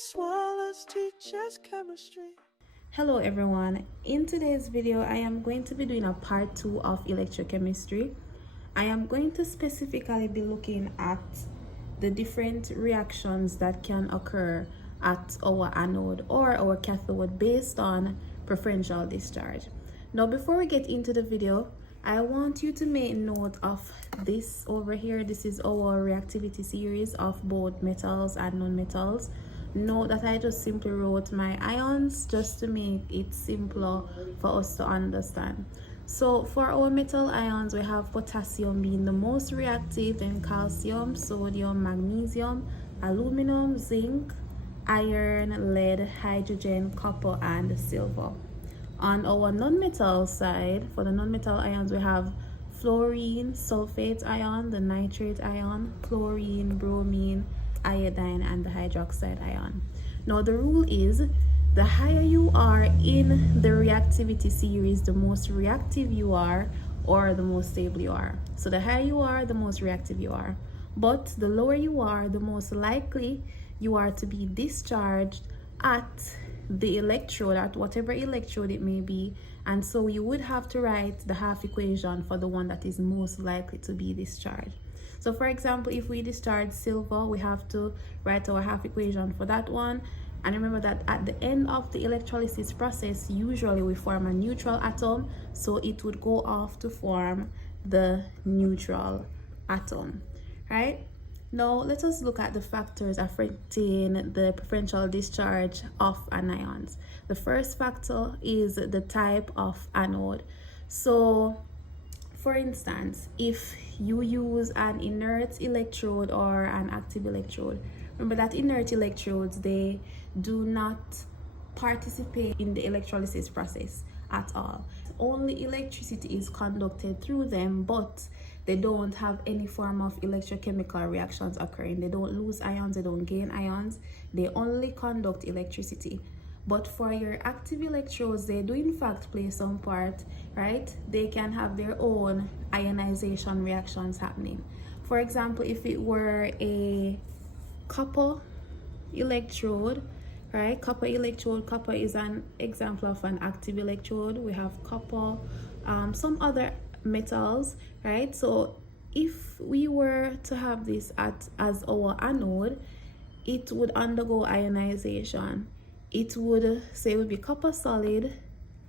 Miss Wallace teaches chemistry. Hello everyone, in today's video I am going to be doing a part 2 of electrochemistry. I am going to specifically be looking at the different reactions that can occur at our anode or our cathode based on preferential discharge. Now before we get into the video, I want you to make note of this over here. This is our reactivity series of both metals and non-metals. Note that I just simply wrote my ions just to make it simpler for us to understand. So for our metal ions, we have potassium being the most reactive, then calcium, sodium, magnesium, aluminum, zinc, iron, lead, hydrogen, copper, and silver. On our non-metal side, for the non-metal ions, we have fluorine, sulfate ion, the nitrate ion, chlorine, bromine, iodine, and the hydroxide ion. Now the rule is, the higher you are in the reactivity series, the most reactive you are or the most stable you are. So the higher you are, the most reactive you are. But the lower you are, the most likely you are to be discharged at the electrode, at whatever electrode it may be. And so you would have to write the half equation for the one that is most likely to be discharged. So for example, if we discharge silver, we have to write our half equation for that one. And remember that at the end of the electrolysis process, usually we form a neutral atom, so it would go off to form the neutral atom, right? Now let us look at the factors affecting the preferential discharge of anions. The first factor is the type of anode. So for instance, if you use an inert electrode or an active electrode, remember that inert electrodes, they do not participate in the electrolysis process at all. Only electricity is conducted through them, but they don't have any form of electrochemical reactions occurring. They don't lose ions, they don't gain ions, they only conduct electricity. But for your active electrodes, they do in fact play some part, right? They can have their own ionization reactions happening. For example, if it were a copper electrode, right? Copper electrode, copper is an example of an active electrode. We have copper, some other metals, right? So if we were to have this as our anode, it would undergo ionization. It would say it would be copper solid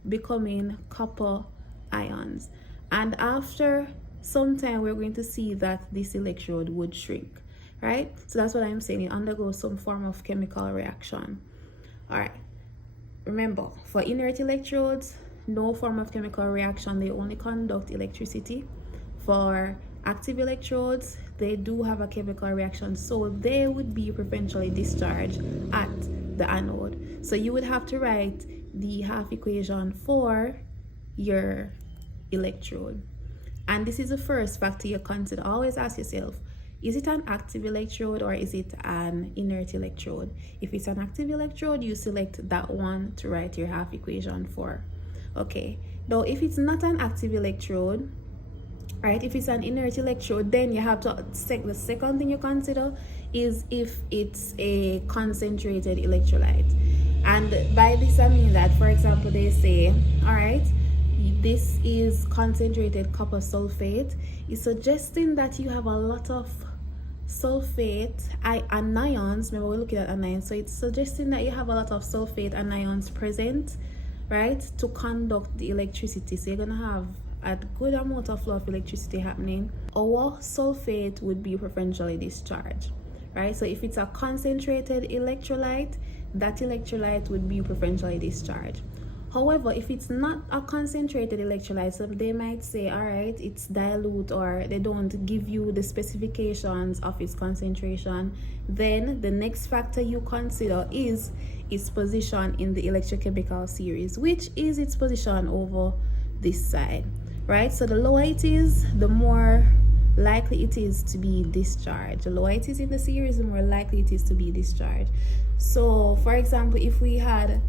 becoming copper ions, and after some time we're going to see that this electrode would shrink, right? So that's what I'm saying, it undergoes some form of chemical reaction. All right, remember, for inert electrodes, no form of chemical reaction, they only conduct electricity. For active electrodes, they do have a chemical reaction, so they would be preferentially discharged at the anode. So you would have to write the half equation for your electrode. And this is the first factor you consider. Always ask yourself, is it an active electrode or is it an inert electrode? If it's an active electrode, you select that one to write your half equation for. Okay, now if it's not an active electrode, right, if it's an inert electrode, then you have to the second thing you consider is if it's a concentrated electrolyte. And by this I mean that, for example, they say, all right, this is concentrated copper sulfate. It's suggesting that you have a lot of sulfate anions. Remember, we're looking at anions, so it's suggesting that you have a lot of sulfate anions present, right, to conduct the electricity. So you're gonna have a good amount of flow of electricity happening. Our sulfate would be preferentially discharged, right? So if it's a concentrated electrolyte, that electrolyte would be preferentially discharged. However, if it's not a concentrated electrolyte, so they might say, all right, it's dilute, or they don't give you the specifications of its concentration, then the next factor you consider is its position in the electrochemical series, which is its position over this side, right? So the lower it is, the more likely it is to be discharged. The lower it is in the series, the more likely it is to be discharged. So for example, if we had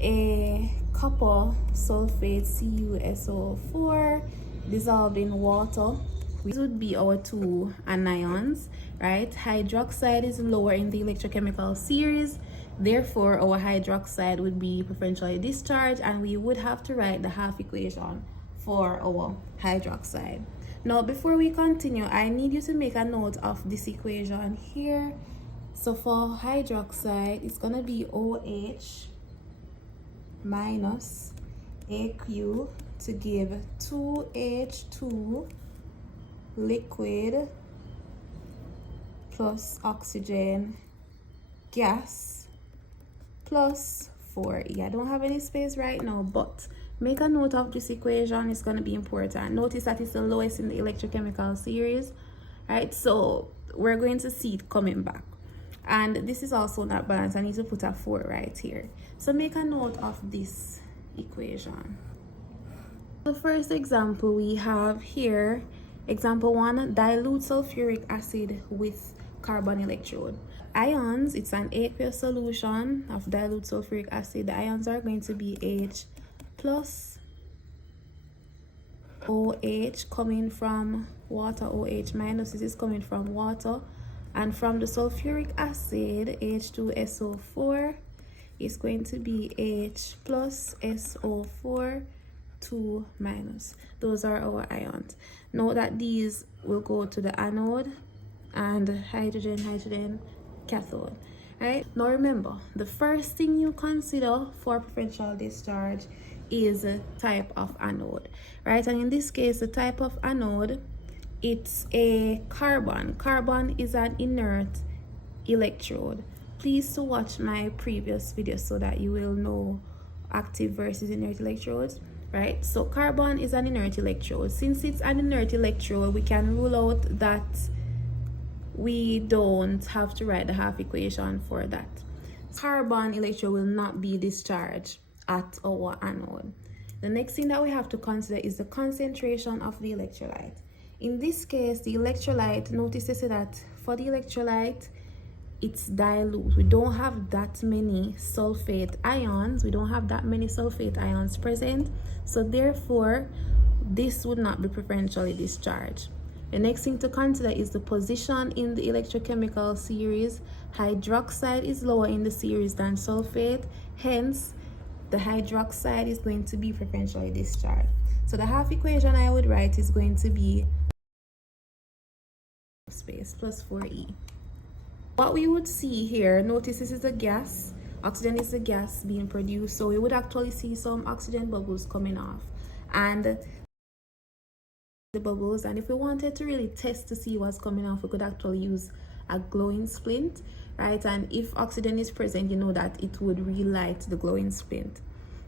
a copper sulfate CuSO4 dissolved in water, these would be our two anions, right? Hydroxide is lower in the electrochemical series, Therefore, our hydroxide would be preferentially discharged, and we would have to write the half equation for our hydroxide. Now, before we continue, I need you to make a note of this equation here. So for hydroxide, it's going to be OH minus AQ to give 2H2 liquid plus oxygen gas plus 4E. I don't have any space right now, but make a note of this equation. It's going to be important. Notice that it's the lowest in the electrochemical series, right? So we're going to see it coming back. And this is also not balanced. I need to put a 4 right here. So make a note of this equation. The first example we have here, example 1, dilute sulfuric acid with carbon electrode. Ions, it's an aqueous solution of dilute sulfuric acid. The ions are going to be H plus OH coming from water, OH minus, this is coming from water. And from the sulfuric acid, H2SO4 is going to be H plus SO4 2 minus. Those are our ions. Note that these will go to the anode and hydrogen cathode. Right? Now remember, the first thing you consider for preferential discharge is a type of anode. Right? And in this case, the type of anode, it's a carbon. Carbon is an inert electrode. Please to watch my previous video so that you will know active versus inert electrodes. Right? So carbon is an inert electrode. Since it's an inert electrode, we can rule out that we don't have to write the half equation for that. Carbon electrode will not be discharged at our anode. The next thing that we have to consider is the concentration of the electrolyte. In this case, the electrolyte, notice they say that for the electrolyte, it's dilute. We don't have that many sulfate ions. We don't have that many sulfate ions present. So therefore, this would not be preferentially discharged. The next thing to consider is the position in the electrochemical series. Hydroxide is lower in the series than sulfate. Hence, the hydroxide is going to be preferentially discharged. So the half equation I would write is going to be space plus 4E. What we would see here, notice this is a gas. Oxygen is the gas being produced. So we would actually see some oxygen bubbles coming off. And the bubbles, and if we wanted to really test to see what's coming off, we could actually use a glowing splint, right? And if oxygen is present, you know that it would relight the glowing splint.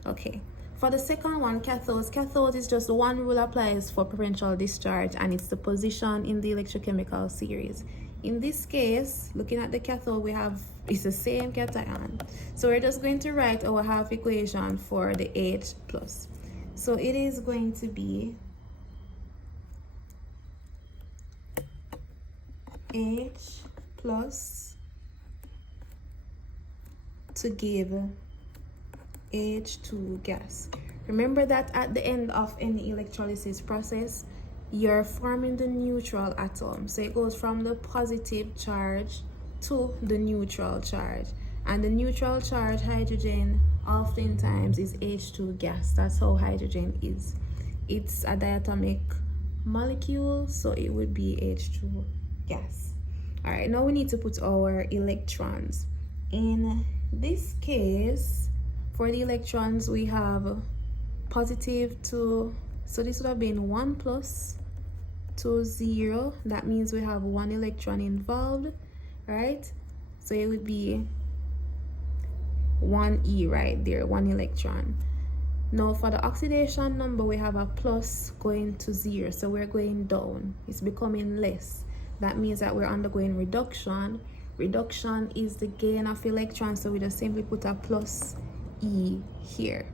Okay, for the second one, cathodes. Cathodes is just one rule applies for preferential discharge, and it's the position in the electrochemical series. In this case, looking at the cathode, we have it's the same cation, so we're just going to write our half equation for the H plus. So it is going to be H plus to give H2 gas. Remember that at the end of any electrolysis process, you're forming the neutral atom. So it goes from the positive charge to the neutral charge. And the neutral charge hydrogen oftentimes is H2 gas. That's how hydrogen is. It's a diatomic molecule, so it would be H2 gas. All right, now we need to put our electrons. In this case, for the electrons, we have positive to, so this would have been 1 plus to 0. That means we have 1 electron involved, right? So it would be 1E right there, 1 electron. Now for the oxidation number, we have a plus going to 0, so we're going down. It's becoming less. That means that we're undergoing reduction. Reduction is the gain of electrons, so we just simply put a plus E here.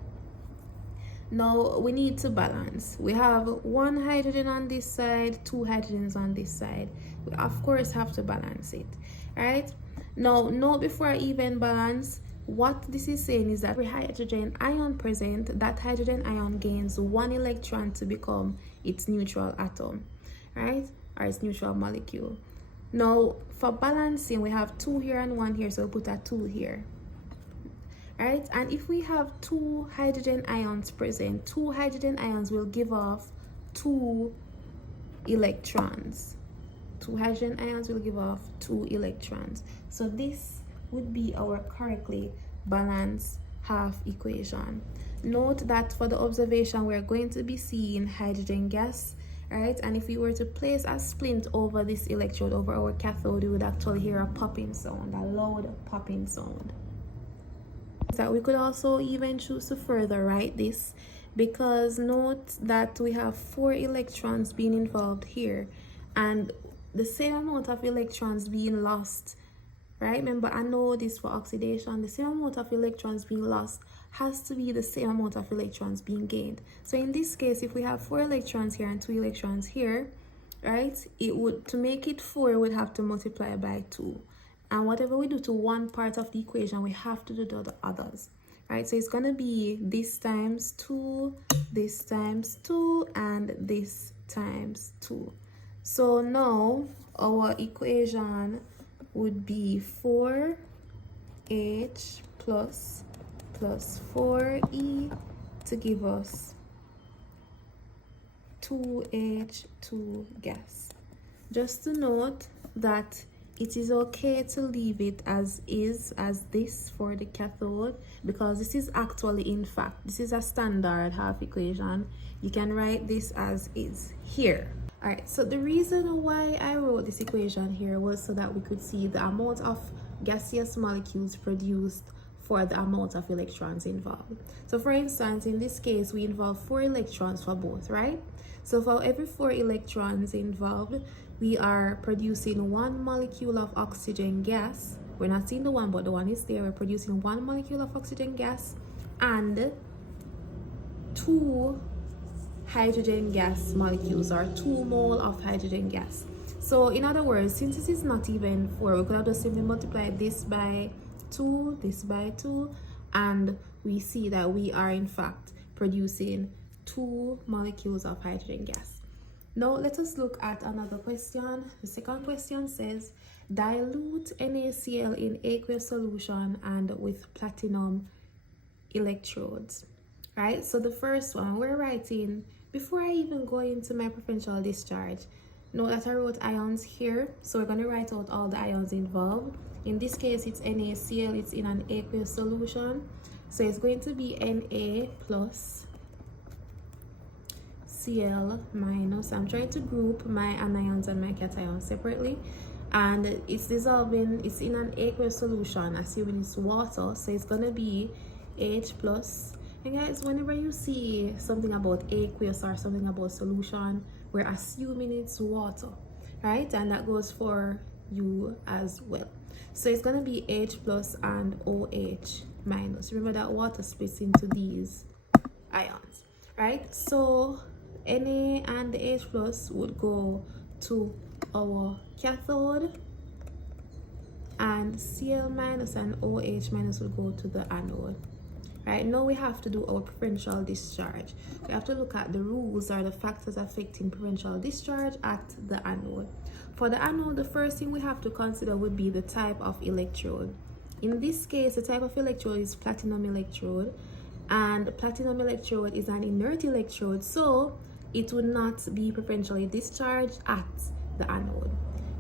Now we need to balance. We have 1 hydrogen on this side, 2 hydrogens on this side. We of course have to balance it, right? Now note before I even balance, what this is saying is that every hydrogen ion present, that hydrogen ion gains 1 electron to become its neutral atom, right? Or its neutral molecule. Now for balancing, we have 2 here and 1 here, so we'll put a 2 here. right? And if we have 2 hydrogen ions present, 2 hydrogen ions will give off 2 electrons. 2 hydrogen ions will give off 2 electrons. So this would be our correctly balanced half equation. Note that for the observation, we're going to be seeing hydrogen gas, right? And if we were to place a splint over this electrode, over our cathode, we would actually hear a popping sound, a loud popping sound. That we could also even choose to further write this, because note that we have 4 electrons being involved here, and the same amount of electrons being lost, right? Remember, I know this for oxidation, the same amount of electrons being lost has to be the same amount of electrons being gained. So in this case, if we have 4 electrons here and 2 electrons here, right, it would, to make it 4, we'd have to multiply by 2. And whatever we do to one part of the equation, we have to do to the others, right? So it's going to be this times 2, this times 2, and this times 2. So now our equation would be 4H plus 4E to give us 2H2 gas. Just to note that it is okay to leave it as is, as this for the cathode, because this is actually, in fact, this is a standard half equation. You can write this as is here. All right, so the reason why I wrote this equation here was so that we could see the amount of gaseous molecules produced for the amount of electrons involved. So for instance, in this case, we involve 4 electrons for both, right? So for every 4 electrons involved, we are producing 1 molecule of oxygen gas. We're not seeing the one, but the one is there. We're producing 1 molecule of oxygen gas and 2 hydrogen gas molecules, or 2 mole of hydrogen gas. So in other words, since this is not even 4, we could have just simply multiplied this by 2, this by 2, and we see that we are in fact producing 2 molecules of hydrogen gas. Now let us look at another question. The second question says, dilute NaCl in aqueous solution and with platinum electrodes. Right, so the first one we're writing, before I even go into my preferential discharge, note that I wrote ions here, so we're going to write out all the ions involved. In this case, it's NaCl, it's in an aqueous solution, so it's going to be Na plus Cl minus. I'm trying to group my anions and my cations separately, and it's dissolving, it's in an aqueous solution, assuming it's water, so it's going to be H plus. And guys, whenever you see something about aqueous or something about solution, we're assuming it's water, right? And that goes for you as well. So it's going to be H plus and OH minus. Remember that water splits into these ions, right? So Na and the H plus would go to our cathode, and Cl minus and OH minus would go to the anode. Right, now we have to do our preferential discharge. We have to look at the rules or the factors affecting preferential discharge at the anode. For the anode, the first thing we have to consider would be the type of electrode. In this case, the type of electrode is platinum electrode, and platinum electrode is an inert electrode, so it would not be preferentially discharged at the anode.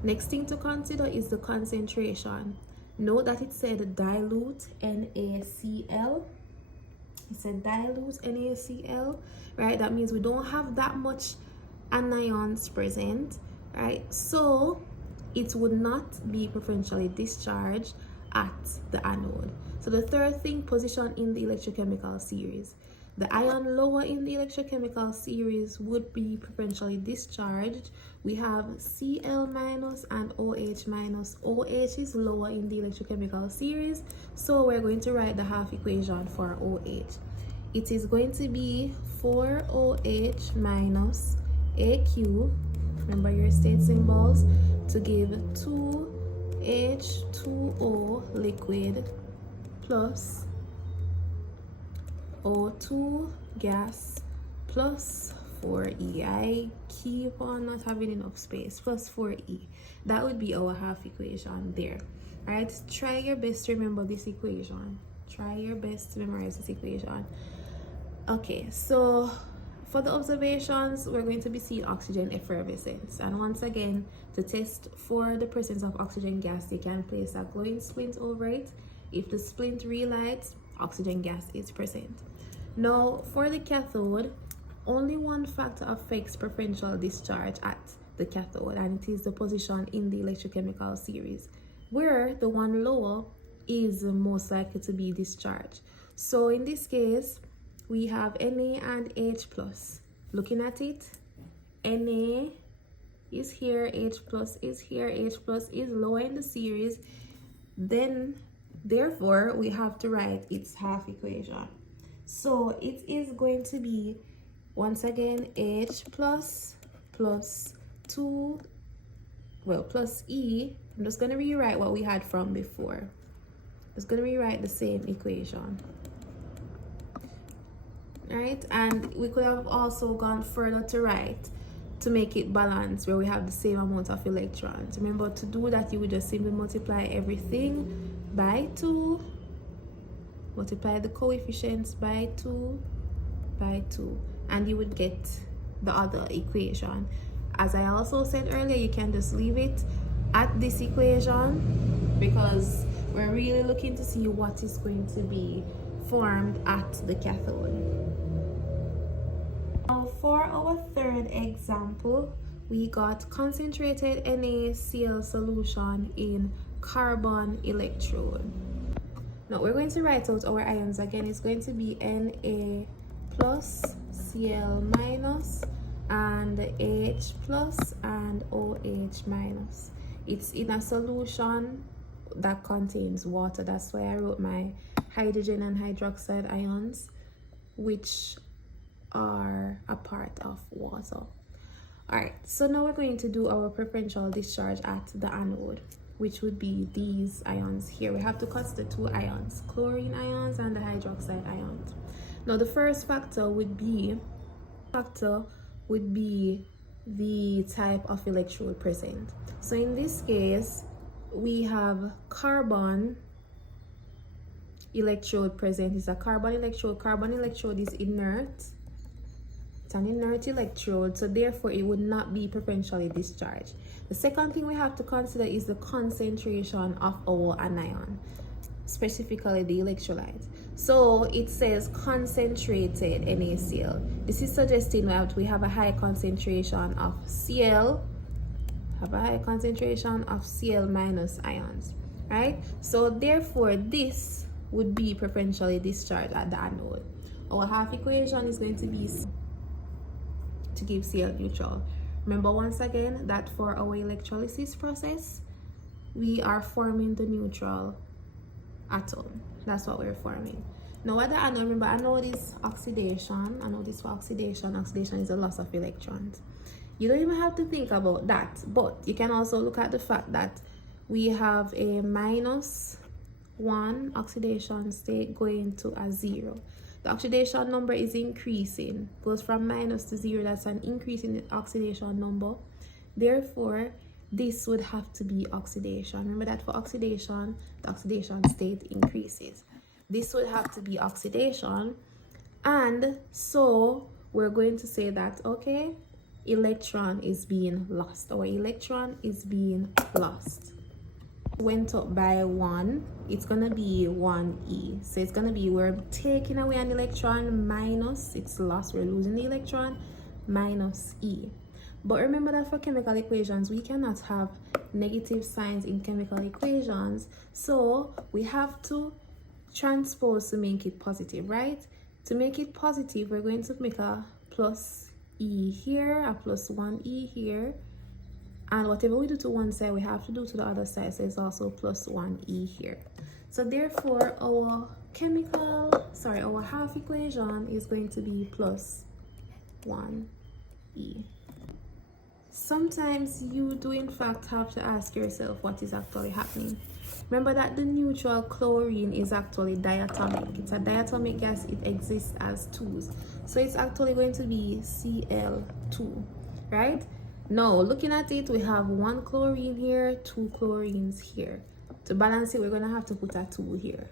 Next thing to consider is the concentration. Note that it said dilute NaCl. It said dilute NaCl, right? That means we don't have that much anions present, right? So it would not be preferentially discharged at the anode. So the third thing, position in the electrochemical series. The ion lower in the electrochemical series would be preferentially discharged. We have Cl minus and OH minus. OH is lower in the electrochemical series, so we're going to write the half equation for OH. It is going to be 4OH minus AQ, remember your state symbols, to give 2H2O liquid plus O2 gas plus 4E. I keep on not having enough space. Plus 4E. That would be our half equation there. Alright, try your best to remember this equation. Try your best to memorize this equation. Okay, so for the observations, we're going to be seeing oxygen effervescence. And once again, to test for the presence of oxygen gas, you can place a glowing splint over it. If the splint relights, oxygen gas is present. Now, for the cathode, only one factor affects preferential discharge at the cathode, and it is the position in the electrochemical series, where the one lower is most likely to be discharged. So in this case, we have Na and H plus. Looking at it, Na is here, H plus is here, H plus is lower in the series. Then, therefore, we have to write its half equation. So it is going to be, once again, H plus 2, well, plus E. I'm just going to rewrite what we had from before. Just going to rewrite the same equation. Right, and we could have also gone further to write to make it balanced, where we have the same amount of electrons. Remember, to do that, you would just simply multiply everything by 2, multiply the coefficients by 2, and you would get the other equation. As I also said earlier, you can just leave it at this equation because we're really looking to see what is going to be formed at the cathode. Now for our third example, we got concentrated NaCl solution in carbon electrode. Now we're going to write out our ions again. It's going to be Na plus, Cl minus, and H plus and OH minus. It's in a solution that contains water. That's why I wrote my hydrogen and hydroxide ions, which are a part of water. Alright, so now we're going to do our preferential discharge at the anode, which would be these ions here. We have to consider two ions, chlorine ions and the hydroxide ions. Now the first factor would be the type of electrode present. So in this case, we have carbon electrode present. It's a carbon electrode. Carbon electrode is inert. It's an inert electrode, so therefore it would not be preferentially discharged. The second thing we have to consider is the concentration of our anion, specifically the electrolyte. So it says concentrated NaCl. This is suggesting that we have a high concentration of Cl, Cl minus ions, right? So therefore this would be preferentially discharged at the anode. Our half equation is going to be to give Cl neutral. Remember once again that for our electrolysis process, we are forming the neutral atom. That's what we're forming. Now at the anode, remember anode is oxidation. Anode is for oxidation. Oxidation is a loss of electrons. You don't even have to think about that, but you can also look at the fact that we have a -1 oxidation state going to a 0. The oxidation number is increasing, goes from minus to 0. That's an increase in the oxidation number. Therefore, this would have to be oxidation. Remember that for oxidation, the oxidation state increases. This would have to be oxidation. And so we're going to say that, okay, electron is being lost. Our electron is being lost. Went up by 1, it's gonna be 1e. So it's gonna be, we're taking away an electron minus, it's lost, we're losing the electron, minus e. But remember that for chemical equations, we cannot have negative signs in chemical equations, so we have to transpose to make it positive, right? To make it positive, we're going to make a plus e here, a plus 1e here, and whatever we do to one side, we have to do to the other side, so it's also plus 1e here. So therefore, our half equation is going to be plus 1e. Sometimes you do in fact have to ask yourself what is actually happening. Remember that the neutral chlorine is actually diatomic. It's a diatomic gas, it exists as 2s. So it's actually going to be Cl2, right? Now, looking at it, we have 1 chlorine here, 2 chlorines here. To balance it, we're going to have to put a 2 here.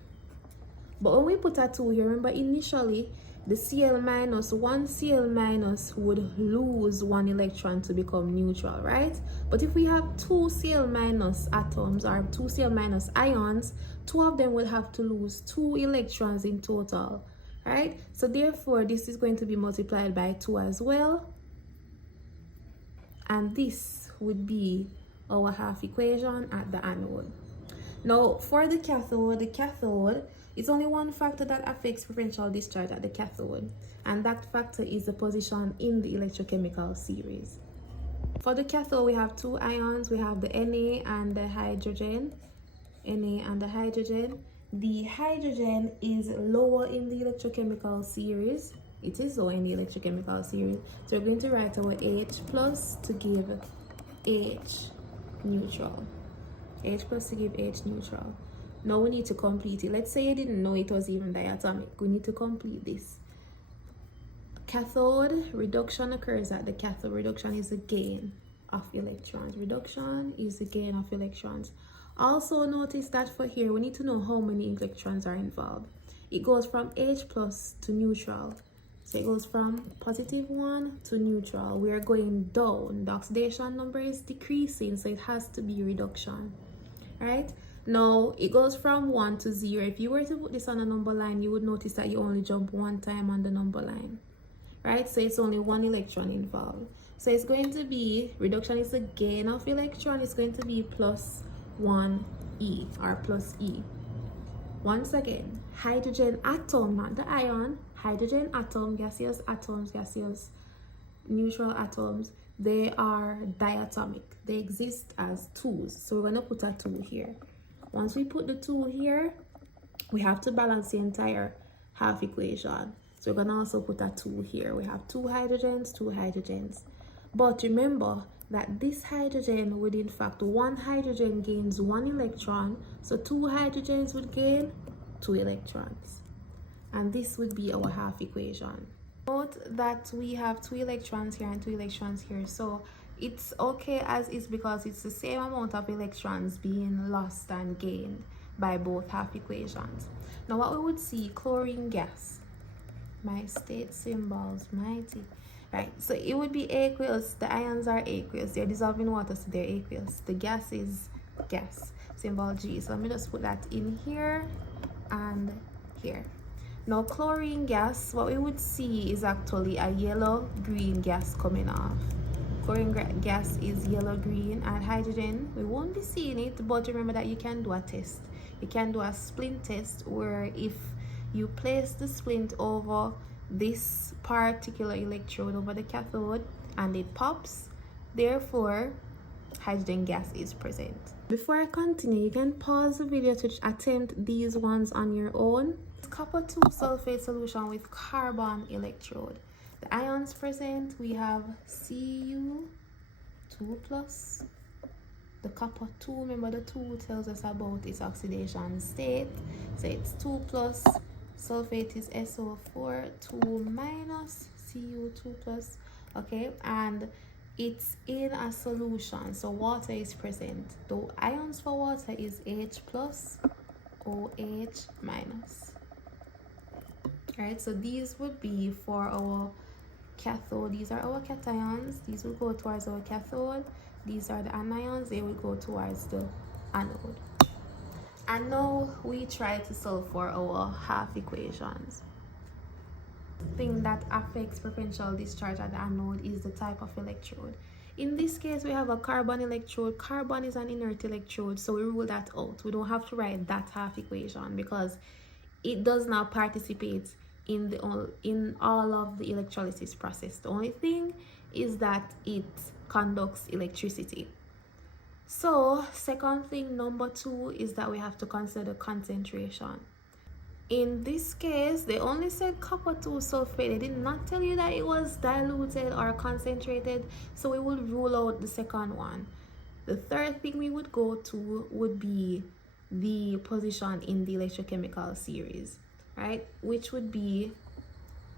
But when we put a 2 here, remember initially the Cl minus, one Cl minus would lose one electron to become neutral, right? But if we have 2 Cl minus atoms or 2 Cl minus ions, 2 of them will have to lose 2 electrons in total, right? So therefore this is going to be multiplied by 2 as well, and this would be our half equation at the anode. Now for the cathode, it's only one factor that affects preferential discharge at the cathode, and that factor is the position in the electrochemical series. For the cathode, we have 2 ions. We have the Na and the hydrogen. Na and the hydrogen. The hydrogen is lower in the electrochemical series. It is lower in the electrochemical series. So we're going to write our H plus to give H neutral. H plus to give H neutral. Now we need to complete it. Let's say you didn't know it was even diatomic. We need to complete this. Cathode reduction occurs at the cathode. Reduction is the gain of electrons. Reduction is the gain of electrons. Also notice that for here, we need to know how many electrons are involved. It goes from H plus to neutral. So it goes from +1 to neutral. We are going down. The oxidation number is decreasing, so it has to be reduction. Right? Now it goes from 1 to 0. If you were to put this on a number line, you would notice that you only jump one time on the number line, right? So it's only 1 electron involved. So it's going to be, reduction is the gain of electron, it's going to be +1e or plus E. Once again, hydrogen atom, not the ion, hydrogen atom, gaseous atoms, gaseous neutral atoms, they are diatomic. They exist as 2s. So we're going to put a 2 here. Once we put the 2 here, we have to balance the entire half equation. So we're going to also put a 2 here. We have 2 hydrogens, 2 hydrogens. But remember that this hydrogen would, in fact, 1 hydrogen gains 1 electron. So 2 hydrogens would gain 2 electrons. And this would be our half equation. Note that we have 2 electrons here and 2 electrons here. So it's okay as is because it's the same amount of electrons being lost and gained by both half equations. Now what we would see, chlorine gas, my state symbols, mighty, right? So it would be aqueous. The ions are aqueous. They're dissolving in water, so they're aqueous. The gas is gas, symbol G. So let me just put that in here and here. Now chlorine gas, what we would see is actually a yellow-green gas coming off. Chlorine gas is yellow-green, and hydrogen, we won't be seeing it, but remember that you can do a test. You can do a splint test where if you place the splint over this particular electrode over the cathode and it pops, therefore hydrogen gas is present. Before I continue, you can pause the video to attempt these ones on your own. Copper 2 sulfate solution with carbon electrode. The ions present, we have Cu2+. The copper 2, remember the 2 tells us about its oxidation state. So it's 2+, sulfate is SO4, 2- Cu2+, okay? And it's in a solution, so water is present. The ions for water is H+, OH-. Right, so these would be for our cathode. These are our cations. These will go towards our cathode. These are the anions. They will go towards the anode. And now we try to solve for our half equations. The thing that affects preferential discharge at the anode is the type of electrode. In this case, we have a carbon electrode. Carbon is an inert electrode, so we rule that out. We don't have to write that half equation because it does not participate in all of the electrolysis process. The only thing is that it conducts electricity. So second thing, number 2, is that we have to consider concentration. In this case, they only said copper 2 sulfate. They did not tell you that it was diluted or concentrated, so we would rule out the second one. The third thing we would go to would be the position in the electrochemical series, right? Which would be,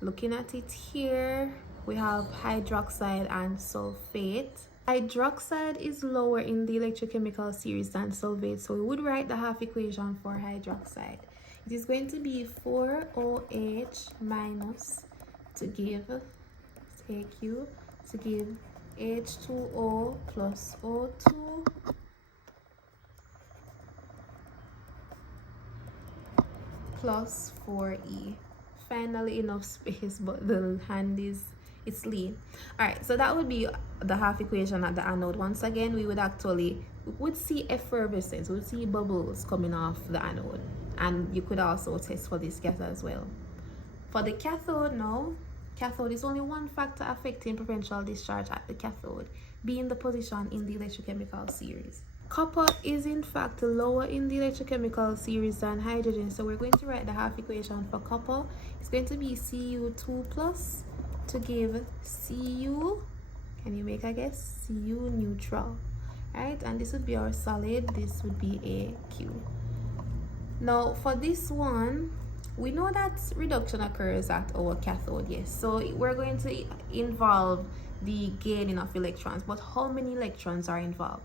looking at it here, we have hydroxide and sulfate. Hydroxide is lower in the electrochemical series than sulfate, so we would write the half equation for hydroxide. It is going to be 4OH minus to give AQ to give H2O plus O2 plus 4E. Finally enough space, but the hand is, it's lean. All right, so that would be the half equation at the anode. Once again, we would see effervescence, we would see bubbles coming off the anode, and you could also test for this gas as well. For the cathode, no, cathode is only one factor affecting preferential discharge at the cathode, being the position in the electrochemical series. Copper is in fact lower in the electrochemical series than hydrogen, so we're going to write the half equation for copper. It's going to be Cu2 plus to give Cu, can you make a guess? Cu neutral, right? And this would be our solid, this would be AQ. Now for this one, we know that reduction occurs at our cathode, yes, so we're going to involve the gaining of electrons, but how many electrons are involved?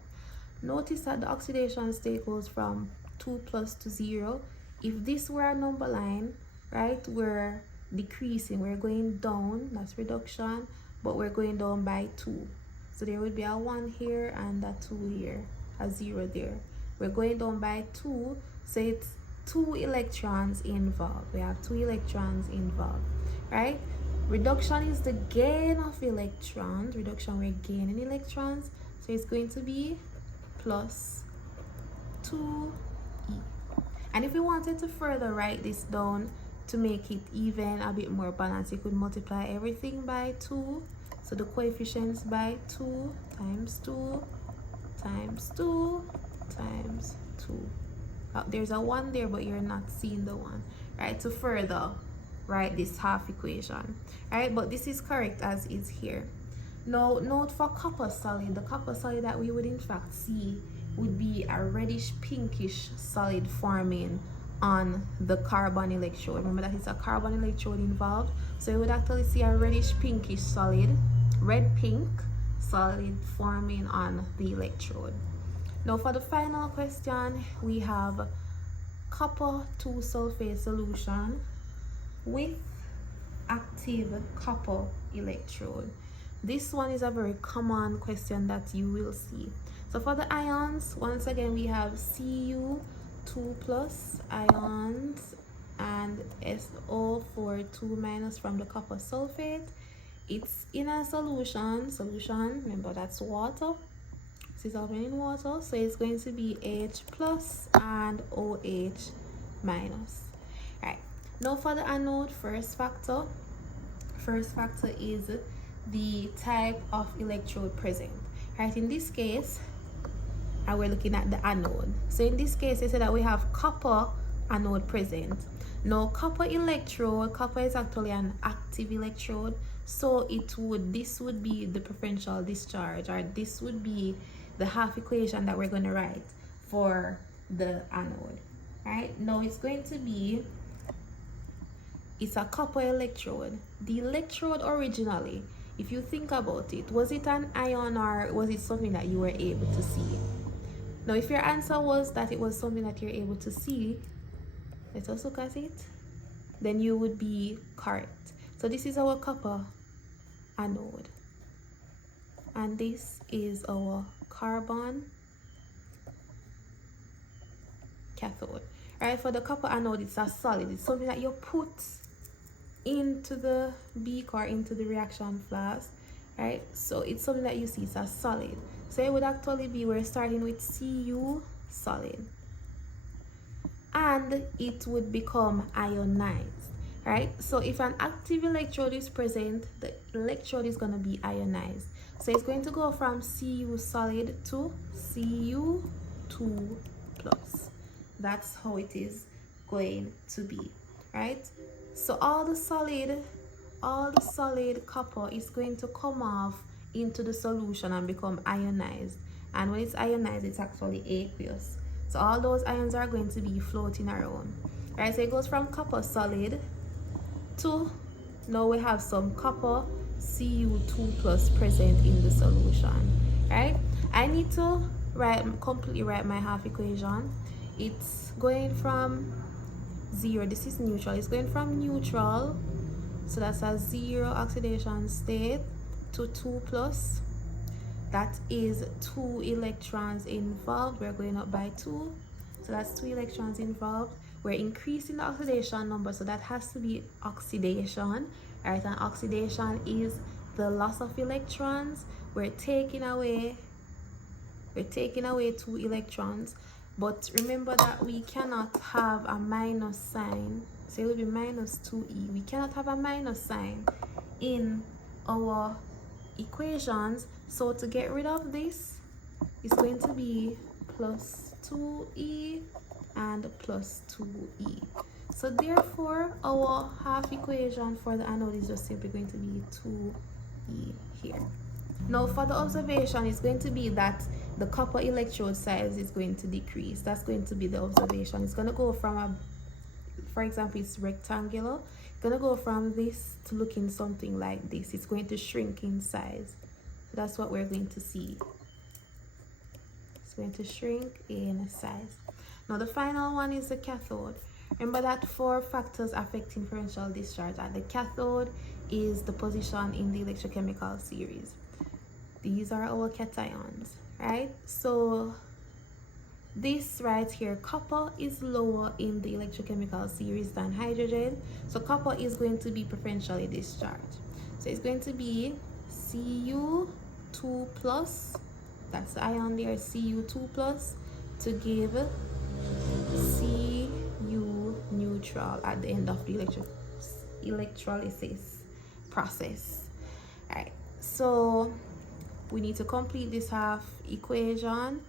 Notice that the oxidation state goes from 2 plus to 0. If this were a number line, right, we're decreasing, we're going down, that's reduction, but we're going down by 2. So there would be a 1 here and a 2 here, a 0 there. We're going down by 2, so it's 2 electrons involved. We have 2 electrons involved, right? Reduction is the gain of electrons. Reduction, we're gaining electrons, so it's going to be plus 2E. And if we wanted to further write this down to make it even a bit more balanced, you could multiply everything by 2. So the coefficients by 2 times 2 times 2 times 2. There's a 1 there, but you're not seeing the 1, right? To further write this half equation, right? But this is correct as is here. Now, note for copper solid, the copper solid that we would in fact see would be a reddish pinkish solid forming on the carbon electrode. Remember that it's a carbon electrode involved, so you would actually see a reddish pinkish solid, red pink solid forming on the electrode. Now for the final question, we have copper 2 sulfate solution with active copper electrode. This one is a very common question that you will see. So for the ions, once again we have Cu2 plus ions and SO4 minus from the copper sulfate. It's in a solution, remember that's water. This is already in water, so it's going to be H plus and OH minus. Right, now for the anode, first factor is the type of electrode present, right? In this case, we're looking at the anode. So in this case, they say that we have copper anode present. Now copper electrode, copper is actually an active electrode, so this would be the preferential discharge, or this would be the half equation that we're going to write for the anode, right? Now it's going to be, it's a copper electrode. The electrode originally, if you think about it, was it an ion or was it something that you were able to see? Now if your answer was that it was something that you're able to see, let us look at it, then you would be correct. So this is our copper anode, and this is our carbon cathode. Right, for the copper anode, it's a solid, it's something that you put into the beaker, into the reaction flask, right? So it's something that you see, it's a solid. So it would actually be, we're starting with Cu solid, and it would become ionized, right? So if an active electrode is present, the electrode is going to be ionized. So it's going to go from Cu solid to Cu2 plus. That's how it is going to be, right? So all the solid copper is going to come off into the solution and become ionized, and when it's ionized, it's actually aqueous. So all those ions are going to be floating around, right? So it goes from copper solid to, now we have some copper Cu2 plus present in the solution, right? I need to completely write my half equation. It's going from 0. This is neutral. It's going from neutral, so that's a 0 oxidation state, to 2 plus. That is 2 electrons involved. We're going up by 2, so that's 2 electrons involved. We're increasing the oxidation number, so that has to be oxidation. All right, and oxidation is the loss of electrons. We're taking away 2 electrons, but remember that we cannot have a minus sign, so it will be minus 2e. We cannot have a minus sign in our equations, so to get rid of this, it's going to be plus 2e and plus 2e. So therefore our half equation for the anode is just simply going to be 2e here. Now for the observation, it's going to be that the copper electrode size is going to decrease. That's going to be the observation. It's going to go from for example, it's rectangular. It's going to go from this to looking something like this. It's going to shrink in size. So that's what we're going to see. It's going to shrink in size. Now the final one is the cathode. Remember that 4 factors affecting differential discharge at the cathode is the position in the electrochemical series. These are our cations, right? So this right here, copper is lower in the electrochemical series than hydrogen. So copper is going to be preferentially discharged. So it's going to be Cu2 plus, that's the ion there, Cu2 plus, to give Cu neutral at the end of the electrolysis process. All right, so we need to complete this half equation,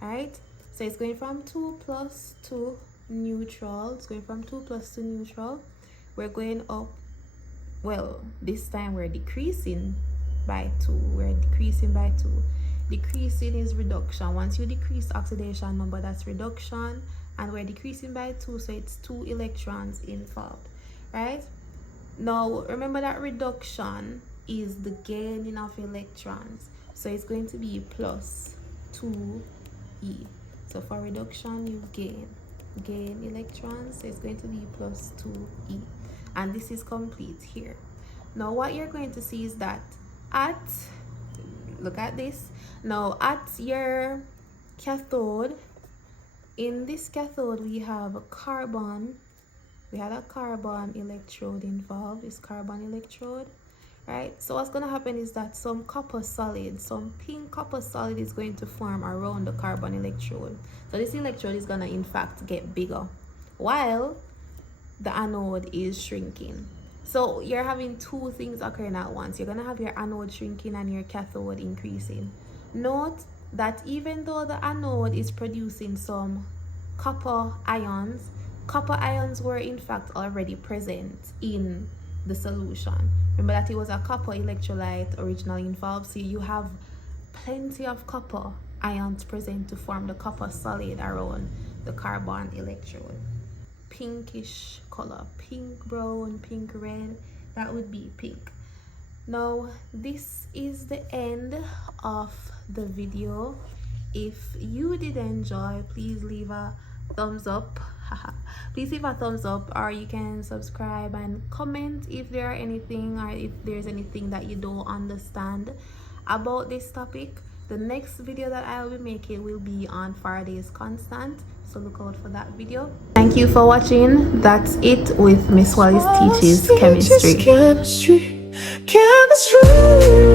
right? So it's going from 2 plus to neutral. It's going from 2 plus to neutral. We're going up, well, this time we're decreasing by 2. We're decreasing by 2. Decreasing is reduction. Once you decrease the oxidation number, that's reduction. And we're decreasing by 2, so it's 2 electrons involved, right? Now, remember that reduction is the gaining of electrons. So it's going to be plus 2e. So for reduction, you gain electrons. So it's going to be plus 2e. And this is complete here. Now what you're going to see is that look at this. Now at your cathode, in this cathode we have a carbon. We had a carbon electrode involved. This carbon electrode. Right, so what's going to happen is that some copper solid, some pink copper solid is going to form around the carbon electrode. So this electrode is going to in fact get bigger while the anode is shrinking. So you're having 2 things occurring at once. You're going to have your anode shrinking and your cathode increasing. Note that even though the anode is producing some copper ions were in fact already present in the solution. Remember that it was a copper electrolyte originally involved, so you have plenty of copper ions present to form the copper solid around the carbon electrode. Pinkish color, pink brown, pink red, that would be pink. Now this is the end of the video. If you did enjoy, please leave a thumbs up. Please leave a thumbs up, or you can subscribe and comment if there are anything, or if there's anything that you don't understand about this topic. The next video that I will be making will be on Faraday's constant, so look out for that video. Thank you for watching. That's it with Miss Wallace Teaches Chemistry. Chemistry.